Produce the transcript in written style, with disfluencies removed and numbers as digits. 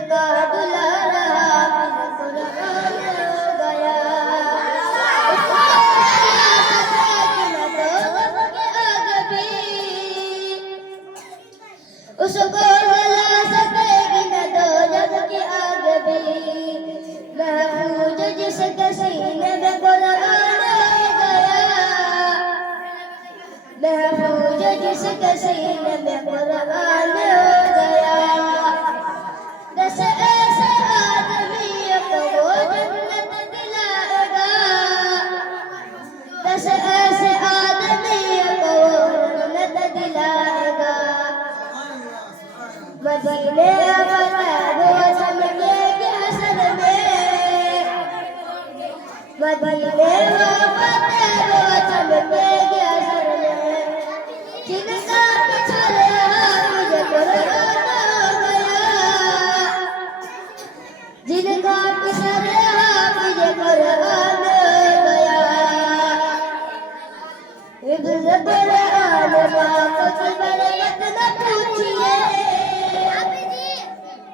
का दुलारा कुरान हो गया। उसको जला सकेगी न दोज़ख की आग भी। महफूज जिसके सीने में कुरान हो गया। महफूज जिसके सीने में कुरान हो गया। 10 ऐसे आदमियों को वो जन्नत दिलाएगा। 10 ऐसे आदमियों को वो जन्नत दिलाएगा। मदीने वो चमकेगी हसन में। मदीने वो चमकेगी हसन में। जिनका पिछले हाथ कुरान हो गया। जिनका पिछले हाथ कुरान हो गया।